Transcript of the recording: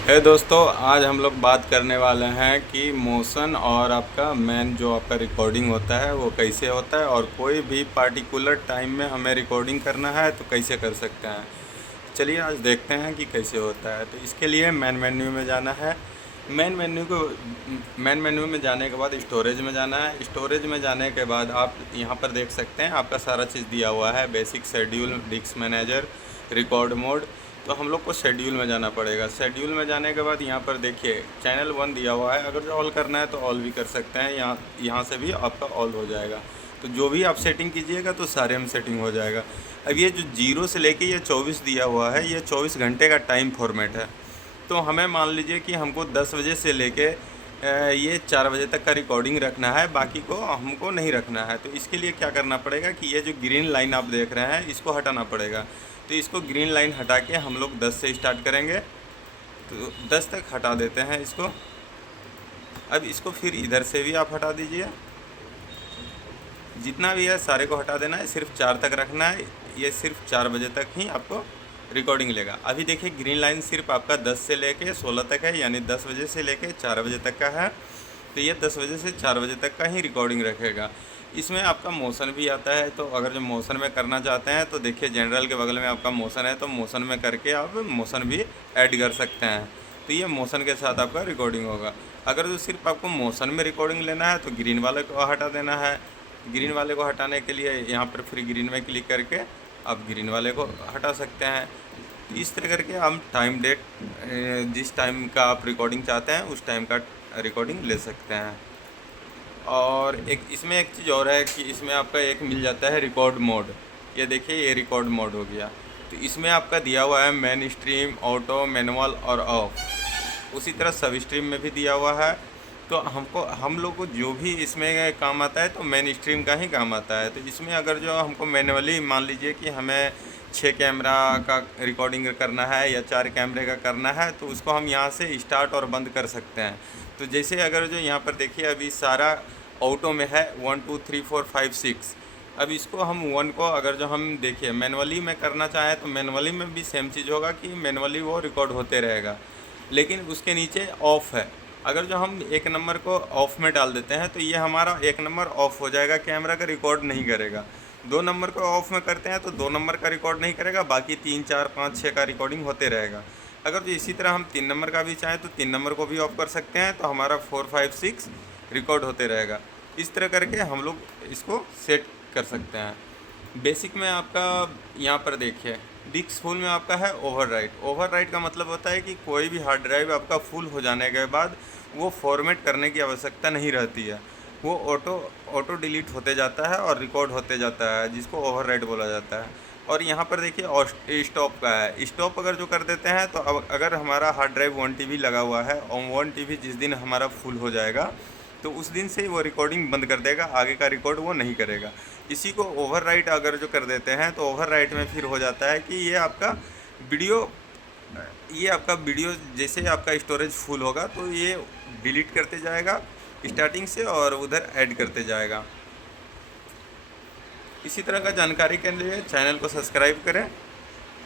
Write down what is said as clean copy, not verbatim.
दोस्तों, आज हम लोग बात करने वाले हैं कि मोशन और आपका मेन जो आपका रिकॉर्डिंग होता है वो कैसे होता है, और कोई भी पार्टिकुलर टाइम में हमें रिकॉर्डिंग करना है तो कैसे कर सकते हैं। चलिए आज देखते हैं कि कैसे होता है। तो इसके लिए मेन मेन्यू में जाना है। मेन मेन्यू को मेन मेन्यू में जाने के बाद स्टोरेज में जाना है। स्टोरेज में जाने के बाद आप यहाँ पर देख सकते हैं आपका सारा चीज़ दिया हुआ है, basic, schedule, disk manager, record mode. तो हम लोग को शेड्यूल में जाना पड़ेगा। शेड्यूल में जाने के बाद यहाँ पर देखिए चैनल 1 दिया हुआ है। अगर जो ऑल करना है तो ऑल भी कर सकते हैं, यहाँ से भी आपका ऑल हो जाएगा। तो जो भी आप सेटिंग कीजिएगा तो सारे में सेटिंग हो जाएगा। अब ये जो 0 से लेके ये 24 दिया हुआ है, ये 24 घंटे का टाइम फॉर्मेट है। तो हमें मान लीजिए कि हमको 10 बजे से लेके ये 4 बजे तक का रिकॉर्डिंग रखना है, बाकी को हमको नहीं रखना है। तो इसके लिए क्या करना पड़ेगा कि ये जो ग्रीन लाइन आप देख रहे हैं इसको हटाना पड़ेगा। तो इसको ग्रीन लाइन हटा के हम लोग 10 से स्टार्ट करेंगे। तो 10 तक हटा देते हैं इसको। अब इसको फिर इधर से भी आप हटा दीजिए, जितना भी है सारे को हटा देना है, सिर्फ 4 तक रखना है। ये सिर्फ 4 बजे तक ही आपको रिकॉर्डिंग लेगा। अभी देखिए ग्रीन लाइन सिर्फ आपका 10 से लेके 16 तक है, यानी 10 बजे से लेके 4 बजे तक का है। तो ये 10 बजे से 4 बजे तक का ही रिकॉर्डिंग रखेगा। इसमें आपका मोशन भी आता है। तो अगर जो मोशन में करना चाहते हैं तो देखिए जनरल के बगल में आपका मोशन है, तो मोशन में करके आप मोशन भी ऐड कर सकते हैं। तो ये मोशन के साथ आपका रिकॉर्डिंग होगा। अगर जो सिर्फ आपको मोशन में रिकॉर्डिंग लेना है तो ग्रीन वाले को हटा देना है। ग्रीन वाले को हटाने के लिए यहाँ पर फिर ग्रीन में क्लिक करके आप ग्रीन वाले को हटा सकते हैं। इस तरह करके हम टाइम डेट, जिस टाइम का आप रिकॉर्डिंग चाहते हैं उस टाइम का रिकॉर्डिंग ले सकते हैं। और एक इसमें एक चीज़ और है कि इसमें आपका एक मिल जाता है रिकॉर्ड मोड। ये देखिए ये रिकॉर्ड मोड हो गया। तो इसमें आपका दिया हुआ है मेन स्ट्रीम, ऑटो, मैनुअल और ऑफ। उसी तरह सब स्ट्रीम में भी दिया हुआ है। तो हम लोग को जो भी इसमें काम आता है तो मेन स्ट्रीम का ही काम आता है। तो इसमें अगर जो हमको मैनुअली मान लीजिए कि हमें 6 कैमरा का रिकॉर्डिंग करना है या 4 कैमरे का करना है, तो उसको हम यहाँ से स्टार्ट और बंद कर सकते हैं। तो जैसे अगर जो यहाँ पर देखिए अभी सारा ऑटो में है 1 2 3 4 5 6। अब इसको हम 1 को अगर जो हम देखिए मैनुअली में करना चाहें तो मैनुअली में भी सेम चीज़ होगा कि मैनुअली वो रिकॉर्ड होते रहेगा, लेकिन उसके नीचे ऑफ़ है। अगर जो हम 1 नंबर को ऑफ़ में डाल देते हैं तो ये हमारा 1 नंबर ऑफ़ हो जाएगा, कैमरा का रिकॉर्ड नहीं करेगा। 2 नंबर को ऑफ़ में करते हैं तो 2 नंबर का रिकॉर्ड नहीं करेगा, बाकी 3 4 5 6 का रिकॉर्डिंग होते रहेगा। अगर जो इसी तरह हम 3 नंबर का भी चाहें तो 3 नंबर को भी ऑफ कर सकते हैं, तो हमारा 4 5 6 रिकॉर्ड होते रहेगा। इस तरह करके हम लोग इसको सेट कर सकते हैं। बेसिक में आपका यहाँ पर देखिए डिस्क फुल में आपका है ओवरराइट। ओवरराइट का मतलब होता है कि कोई भी हार्ड ड्राइव आपका फुल हो जाने के बाद वो फॉर्मेट करने की आवश्यकता नहीं रहती है, वो ऑटो डिलीट होते जाता है और रिकॉर्ड होते जाता है, जिसको ओवरराइट बोला जाता है। और यहाँ पर देखिए स्टॉप का है। स्टॉप अगर जो कर देते हैं तो अब अगर हमारा हार्ड ड्राइव 1 TB लगा हुआ है और 1 TB जिस दिन हमारा फुल हो जाएगा तो उस दिन से वो रिकॉर्डिंग बंद कर देगा, आगे का रिकॉर्ड वो नहीं करेगा। इसी को ओवरराइट अगर जो कर देते हैं तो ओवरराइट में फिर हो जाता है कि वीडियो ये आपका वीडियो जैसे आपका स्टोरेज फुल होगा तो ये डिलीट करते जाएगा स्टार्टिंग से और उधर ऐड करते जाएगा। इसी तरह का जानकारी के लिए चैनल को सब्सक्राइब करें।